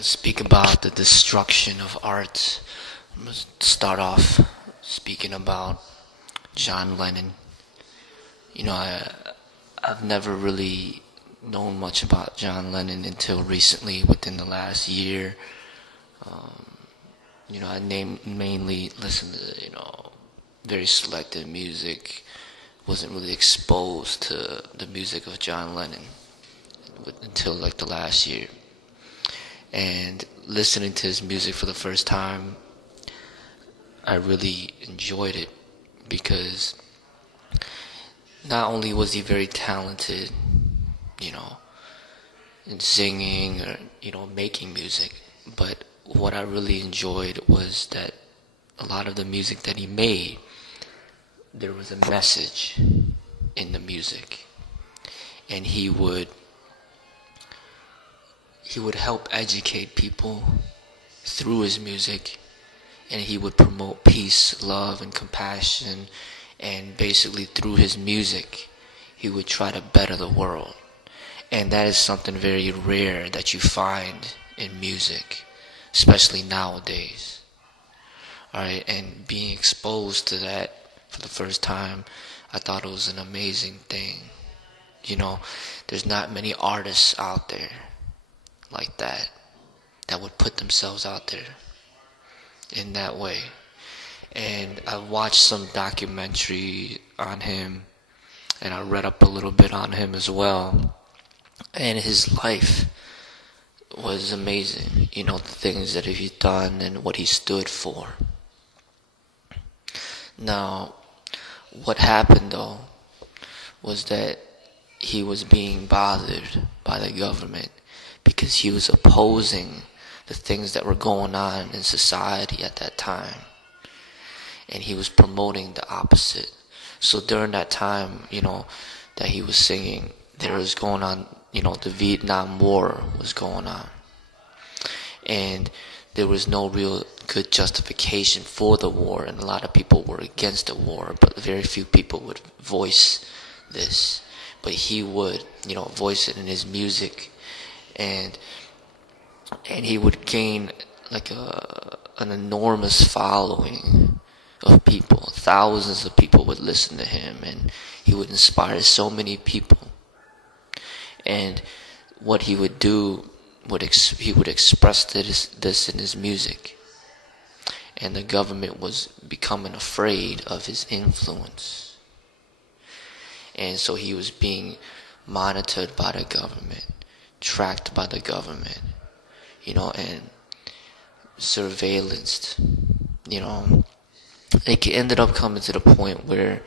Speak about the destruction of art. I'm going to start off speaking about John Lennon. I've never really known much about John Lennon until recently, within the last year. I mainly listened to, very selective music. Wasn't really exposed to the music of John Lennon until like the last year. And listening to his music for the first time, I really enjoyed it because not only was he very talented, in singing or, making music, but what I really enjoyed was that a lot of the music that he made, there was a message in the music. And he would help educate people through his music, and he would promote peace, love, and compassion, and basically through his music, he would try to better the world. And that is something very rare that you find in music, especially nowadays. Alright, and being exposed to that for the first time, I thought it was an amazing thing. There's not many artists out there like that would put themselves out there in that way. And I watched some documentary on him, and I read up a little bit on him as well. And his life was amazing, the things that he's done and what he stood for. Now, what happened though was that he was being bothered by the government because he was opposing the things that were going on in society at that time. And he was promoting the opposite. So during that time, that he was singing, there was going on, the Vietnam War was going on. And there was no real good justification for the war, and a lot of people were against the war, but very few people would voice this. But he would, voice it in his music, and he would gain like an enormous following of people. Thousands of people would listen to him, and he would inspire so many people. And what he would do, he would express this in his music. And the government was becoming afraid of his influence. And so he was being monitored by the government, tracked by the government, and surveillanced, It ended up coming to the point where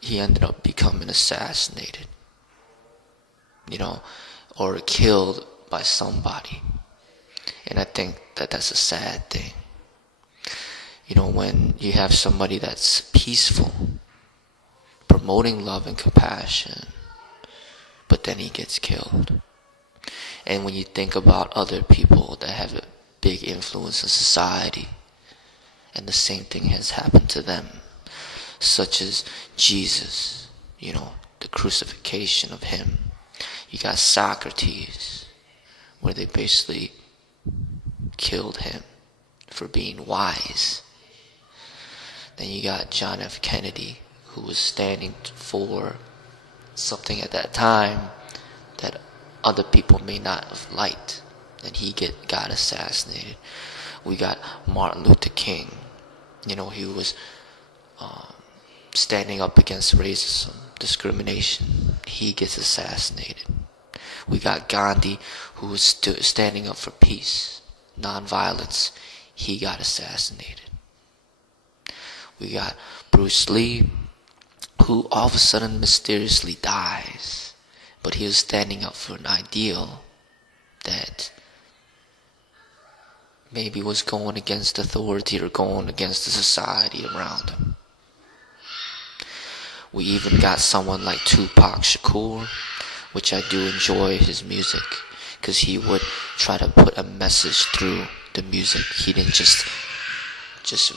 he ended up becoming assassinated, or killed by somebody. And I think that that's a sad thing. When you have somebody that's peaceful, promoting love and compassion, but then he gets killed. And when you think about other people that have a big influence in society, and the same thing has happened to them, such as Jesus, the crucifixion of him. You got Socrates, where they basically killed him for being wise. Then you got John F. Kennedy, who was standing for something at that time that other people may not have liked, and he got assassinated. We got Martin Luther King. He was standing up against racism, discrimination. He gets assassinated. We got Gandhi, who was standing up for peace, nonviolence. He got assassinated. We got Bruce Lee, who all of a sudden mysteriously dies. But he was standing up for an ideal that maybe was going against authority or going against the society around him. We even got someone like Tupac Shakur, which I do enjoy his music, because he would try to put a message through the music. He didn't just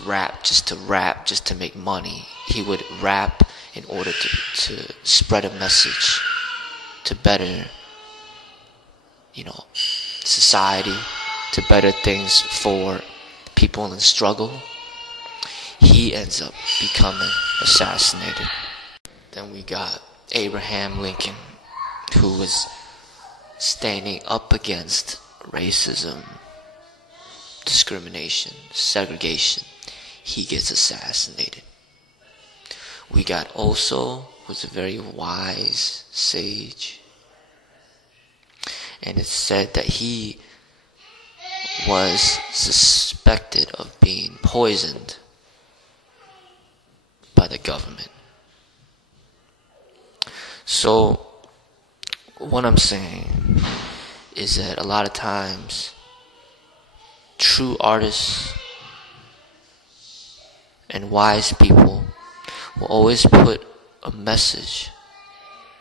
rap just to make money. He would rap in order to spread a message to better, society, to better things for people in the struggle, he ends up becoming assassinated. Then we got Abraham Lincoln, who was standing up against racism, discrimination, segregation. He gets assassinated. We got Osho, who's a very wise sage. And it's said that he was suspected of being poisoned by the government. So, what I'm saying is that a lot of times, true artists and wise people will always put a message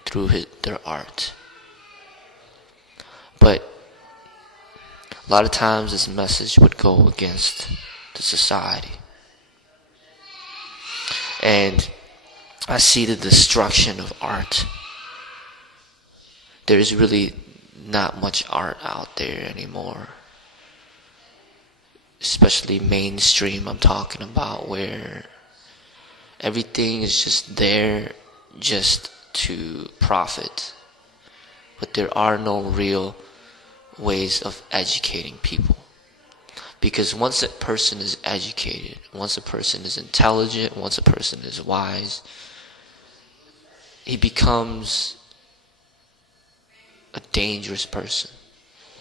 through their art. But a lot of times this message would go against the society. And I see the destruction of art. There's really not much art out there anymore. Especially mainstream, I'm talking about, where everything is just there just to profit. But there are no real ways of educating people. Because once a person is educated, once a person is intelligent, once a person is wise, he becomes a dangerous person.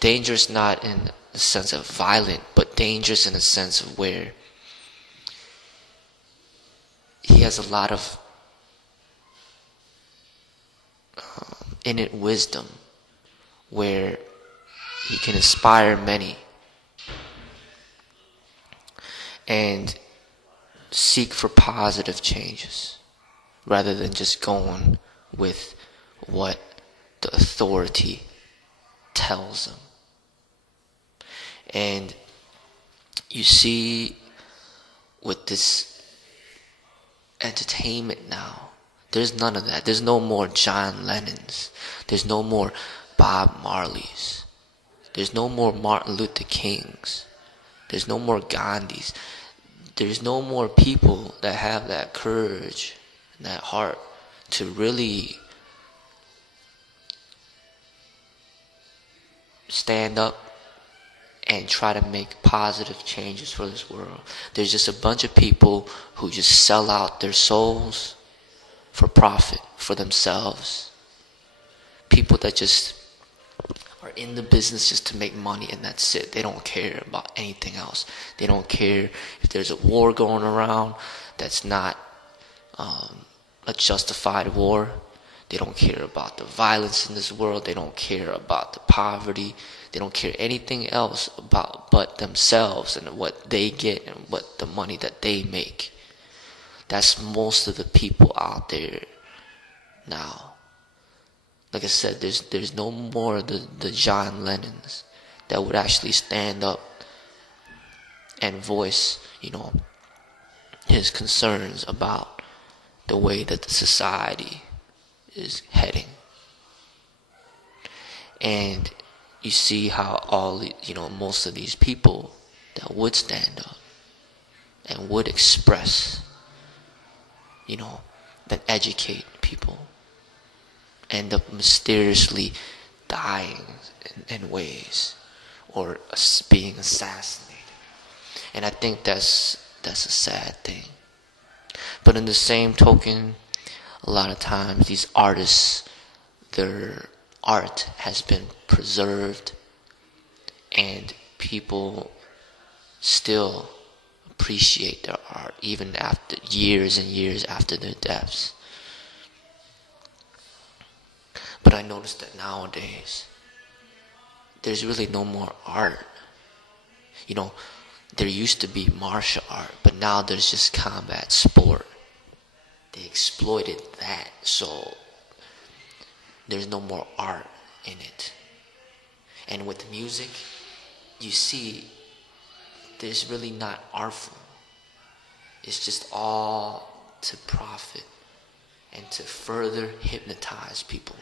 Dangerous not in the sense of violent, but dangerous in the sense of where he has a lot of innate wisdom, where he can inspire many and seek for positive changes rather than just going with what the authority tells them. And you see with this entertainment now, there's none of that. There's no more John Lennons. There's no more Bob Marleys. There's no more Martin Luther Kings. There's no more Gandhis. There's no more people that have that courage and that heart to really stand up and try to make positive changes for this world. There's just a bunch of people who just sell out their souls for profit, for themselves. People that just are in the business just to make money, and that's it. They don't care about anything else. They don't care if there's a war going around that's not a justified war. They don't care about the violence in this world. They don't care about the poverty. They don't care anything else about but themselves and what they get and what the money that they make. That's most of the people out there now. Like I said, there's no more the John Lennons that would actually stand up and voice, his concerns about the way that the society is heading. And you see how most of these people that would stand up and would express, that educate people, end up mysteriously dying in ways or being assassinated. And I think that's a sad thing. But in the same token, a lot of times these artists, their art has been preserved and people still appreciate their art even after years and years after their deaths. But I noticed that nowadays there's really no more art. There used to be martial art, but now there's just combat sport. They exploited that, so there's no more art in it. And with music, you see, there's really not artful. It's just all to profit and to further hypnotize people.